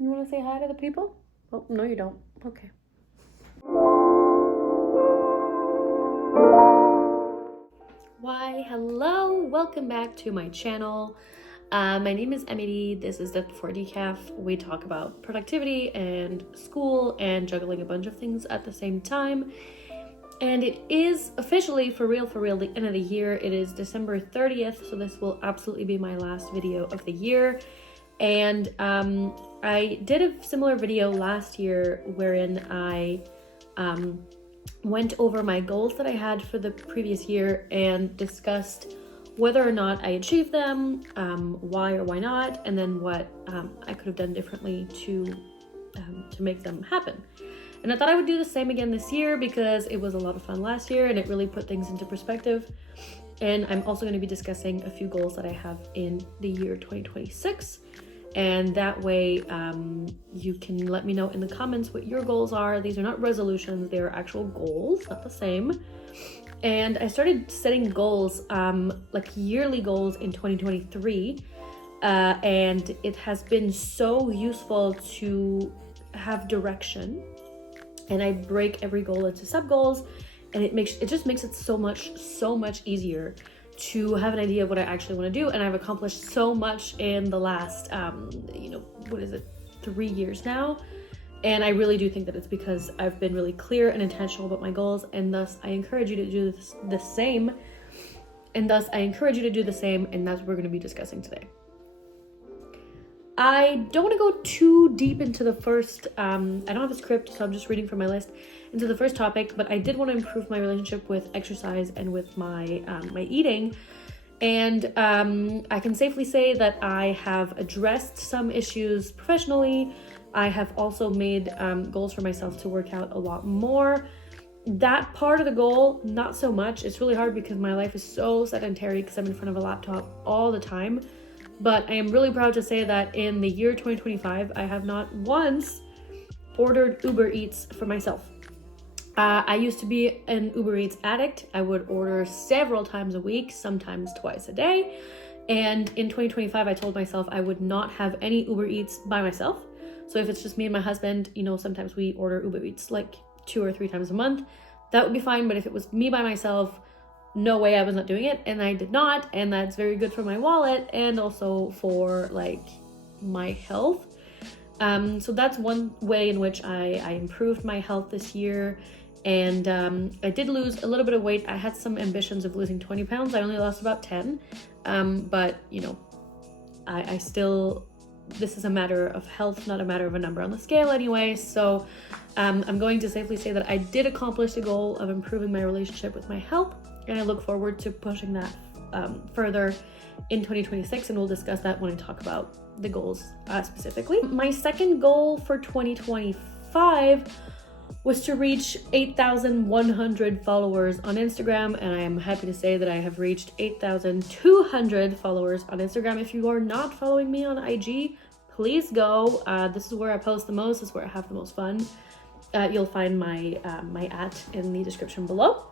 You want to say hi to the people? Oh, no, you don't. Okay. Why, hello. Welcome back to my channel. My name is Emily. This is the For Decaf. We talk about productivity and school and juggling a bunch of things at the same time. And it is officially, for real, the end of the year. It is December 30th, so this will absolutely be my last video of the year. And I did a similar video last year wherein I went over my goals that I had for the previous year and discussed whether or not I achieved them, why or why not, and then what I could have done differently to make them happen. And I thought I would do the same again this year because it was a lot of fun last year and it really put things into perspective. And I'm also going to be discussing a few goals that I have in the year 2026. And that way you can let me know in the comments what your goals are. These are not resolutions, they're actual goals, not the same. And I started setting goals, like yearly goals in 2023. And it has been so useful to have direction. And I break every goal into sub goals, and it just makes it so much easier to have an idea of what I actually want to do. And I've accomplished so much in the last 3 years now. And I really do think that it's because I've been really clear and intentional about my goals, and thus I encourage you to do the same. And that's what we're going to be discussing today. I don't want to go too deep into the first, I don't have a script, so I'm just reading from my list, into the first topic, but I did want to improve my relationship with exercise and with my my eating. And I can safely say that I have addressed some issues professionally. I have also made goals for myself to work out a lot more. That part of the goal, not so much. It's really hard because my life is so sedentary because I'm in front of a laptop all the time. But I am really proud to say that in the year 2025, I have not once ordered Uber Eats for myself. I used to be an Uber Eats addict. I would order several times a week, sometimes twice a day. And in 2025, I told myself I would not have any Uber Eats by myself. So if it's just me and my husband, sometimes we order Uber Eats like 2 or 3 times a month. That would be fine. But if it was me by myself, no way I was not doing it, and I did not, and that's very good for my wallet and also for like my health. So that's one way in which I improved my health this year. And I did lose a little bit of weight. I had some ambitions of losing 20 pounds. I only lost about 10. But I still, this is a matter of health, not a matter of a number on the scale anyway. So I'm going to safely say that I did accomplish the goal of improving my relationship with my health. And I look forward to pushing that further in 2026, and we'll discuss that when I talk about the goals specifically. My second goal for 2025 was to reach 8,100 followers on Instagram, and I am happy to say that I have reached 8,200 followers on Instagram. If you are not following me on IG, please go. This is where I post the most. This is where I have the most fun. You'll find my @ in the description below.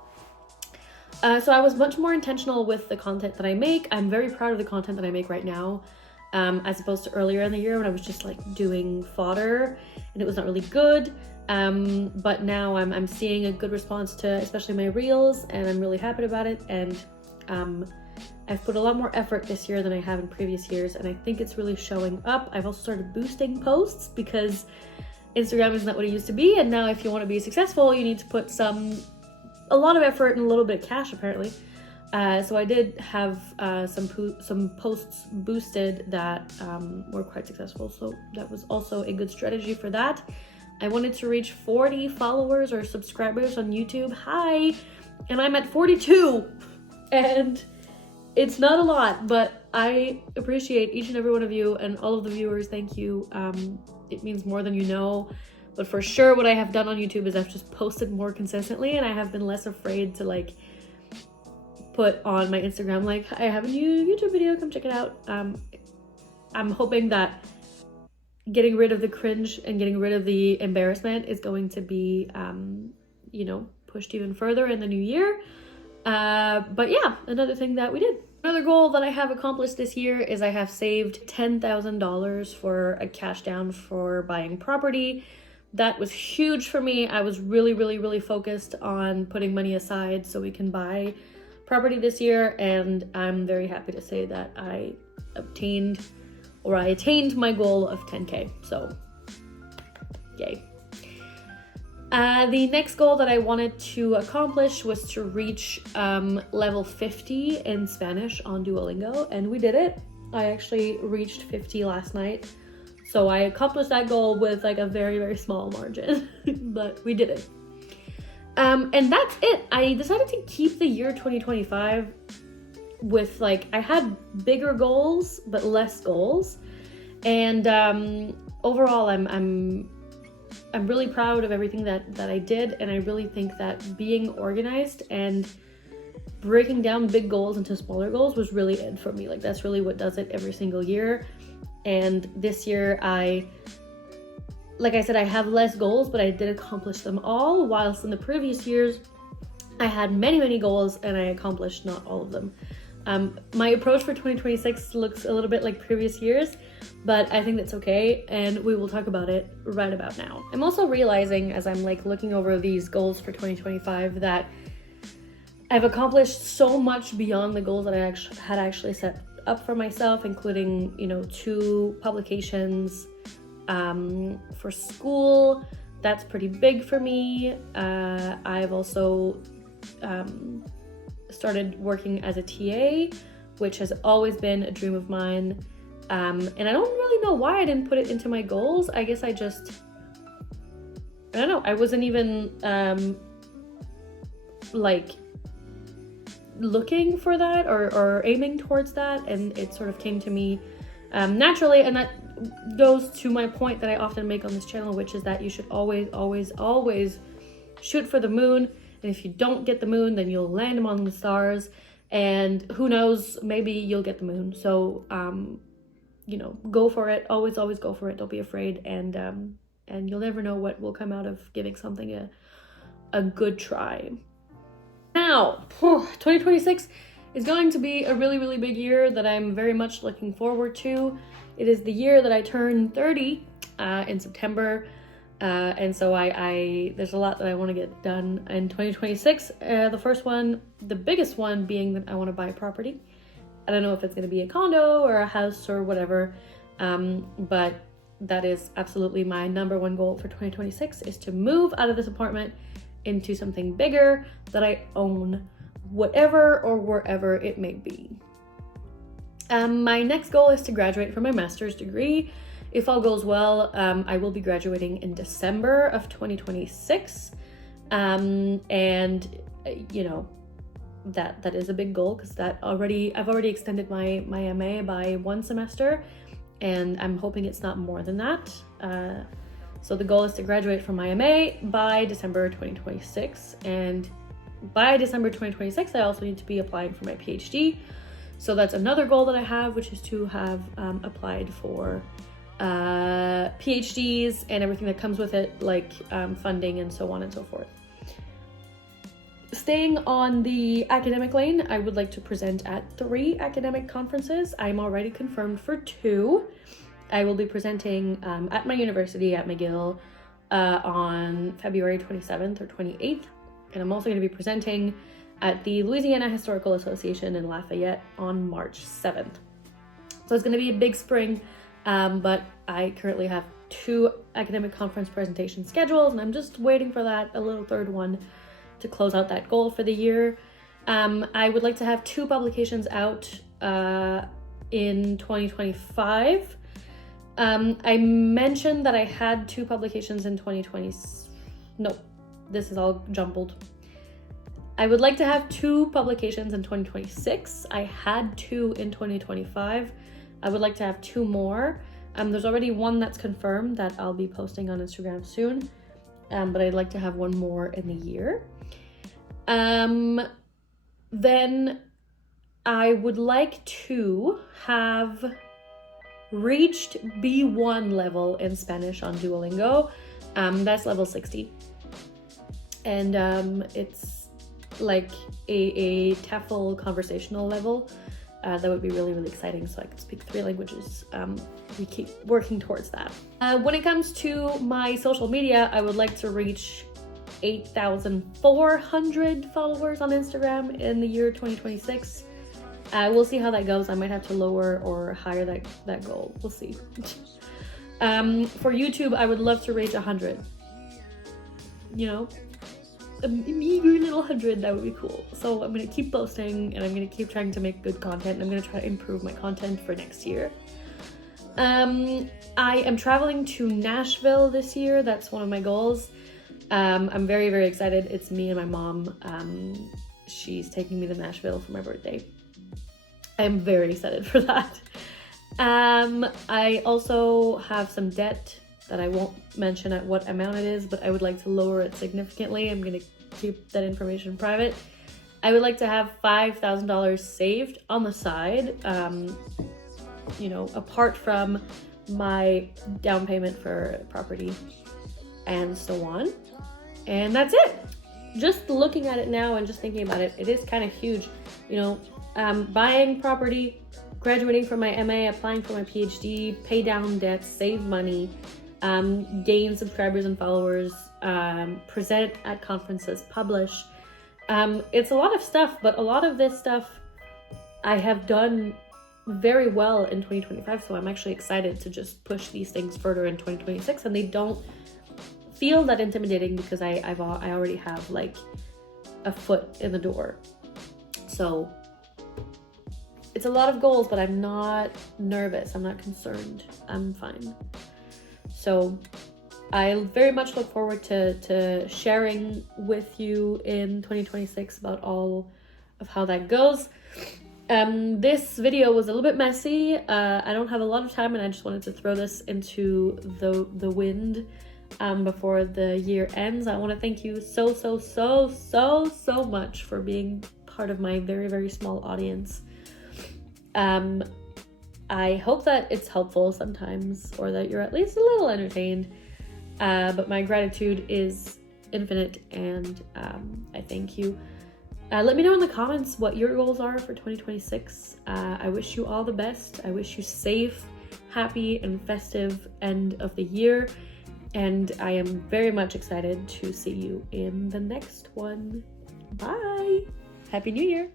So I was much more intentional with the content that I make. I'm very proud of the content that I make right now, as opposed to earlier in the year when I was just like doing fodder and it was not really good. But now I'm seeing a good response to especially my reels, and I'm really happy about it. And I've put a lot more effort this year than I have in previous years, and I think it's really showing up. I've also started boosting posts because Instagram is not what it used to be, and now if you want to be successful, you need to put a lot of effort and a little bit of cash apparently. So I did have some posts boosted that were quite successful. So that was also a good strategy for that. I wanted to reach 40 followers or subscribers on YouTube. Hi! And I'm at 42! And it's not a lot, but I appreciate each and every one of you and all of the viewers. Thank you. It means more than you know. But for sure, what I have done on YouTube is I've just posted more consistently, and I have been less afraid to like put on my Instagram like, I have a new YouTube video, come check it out. I'm hoping that getting rid of the cringe and getting rid of the embarrassment is going to be, pushed even further in the new year. But yeah, another thing that we did. Another goal that I have accomplished this year is I have saved $10,000 for a cash down for buying property. That was huge for me. I was really focused on putting money aside so we can buy property this year, and I'm very happy to say that I attained my goal of 10K. So yay. The next goal that I wanted to accomplish was to reach level 50 in Spanish on Duolingo, and we did it. I actually reached 50 last night, so I accomplished that goal with like a very small margin, but we did it. And that's it. I decided to keep the year 2025 with like, I had bigger goals but less goals, and overall I'm really proud of everything that I did, and I really think that being organized and breaking down big goals into smaller goals was really it for me. Like, that's really what does it every single year. And this year, like I said, I have less goals, but I did accomplish them all, whilst in the previous years, I had many goals and I accomplished not all of them. My approach for 2026 looks a little bit like previous years, but I think that's okay, and we will talk about it right about now. I'm also realizing, as I'm like looking over these goals for 2025, that I've accomplished so much beyond the goals that I had actually set up for myself, including, 2 publications for school. That's pretty big for me. I've also started working as a TA, which has always been a dream of mine. And I don't really know why I didn't put it into my goals. I guess I don't know. I wasn't even like looking for that or aiming towards that, and it sort of came to me naturally. And that goes to my point that I often make on this channel, which is that you should always shoot for the moon. And if you don't get the moon, then you'll land among the stars, and who knows, maybe you'll get the moon. So go for it. Always go for it. Don't be afraid, and you'll never know what will come out of giving something a good try. Now, 2026 is going to be a really big year that I'm very much looking forward to. It is the year that I turn 30 in September, and so there's a lot that I want to get done in 2026. The biggest one being that I want to buy a property. I don't know if it's going to be a condo or a house or whatever, but that is absolutely my number one goal for 2026, is to move out of this apartment into something bigger that I own, whatever or wherever it may be. My next goal is to graduate from my master's degree. If all goes well, I will be graduating in December of 2026. That is a big goal, because I've already extended my MA by 1 semester, and I'm hoping it's not more than that. So the goal is to graduate from my MA by December 2026, and by December 2026, I also need to be applying for my PhD. So that's another goal that I have, which is to have applied for PhDs and everything that comes with it, like funding and so on and so forth. Staying on the academic lane, I would like to present at 3 academic conferences. I'm already confirmed for 2. I will be presenting at my university at McGill on February 27th or 28th. And I'm also going to be presenting at the Louisiana Historical Association in Lafayette on March 7th. So it's going to be a big spring, but I currently have 2 academic conference presentations scheduled, and I'm just waiting for a little third one to close out that goal for the year. I would like to have 2 publications out in 2025. I mentioned that I had 2 publications in 2020. No, this is all jumbled. I would like to have 2 publications in 2026. I had 2 in 2025. I would like to have 2 more. There's already 1 that's confirmed that I'll be posting on Instagram soon, but I'd like to have 1 more in the year. Then I would like to have reached B1 level in Spanish on Duolingo. That's level 60. And it's like a TEFL conversational level. That would be really, really exciting, so I could speak 3 languages. We keep working towards that. When it comes to my social media, I would like to reach 8,400 followers on Instagram in the year 2026. We'll see how that goes. I might have to lower or higher that goal. We'll see. For YouTube, I would love to reach 100. You know, a meager little 100, that would be cool. So I'm gonna keep posting, and I'm gonna keep trying to make good content, and I'm gonna try to improve my content for next year. I am traveling to Nashville this year. That's one of my goals. I'm very, very excited. It's me and my mom. She's taking me to Nashville for my birthday. I'm very excited for that. I also have some debt that I won't mention at what amount it is, but I would like to lower it significantly. I'm gonna keep that information private. I would like to have $5,000 saved on the side, you know, apart from my down payment for property and so on. And that's it. Just looking at it now and just thinking about it, it is kind of huge. You know, buying property, graduating from my MA, applying for my PhD, pay down debts, save money, gain subscribers and followers, present at conferences, publish. It's a lot of stuff, but a lot of this stuff I have done very well in 2025, so I'm actually excited to just push these things further in 2026, and they don't feel that intimidating because I already have like a foot in the door. So it's a lot of goals, but I'm not nervous. I'm not concerned. I'm fine. So I very much look forward to sharing with you in 2026 about all of how that goes. This video was a little bit messy. I don't have a lot of time, and I just wanted to throw this into the wind before the year ends. I want to thank you so much for being part of my very, very small audience. I hope that it's helpful sometimes, or that you're at least a little entertained. But my gratitude is infinite, and I thank you. Let me know in the comments what your goals are for 2026. I wish you all the best. I wish you safe, happy, and festive end of the year. And I am very much excited to see you in the next one. Bye! Happy New Year!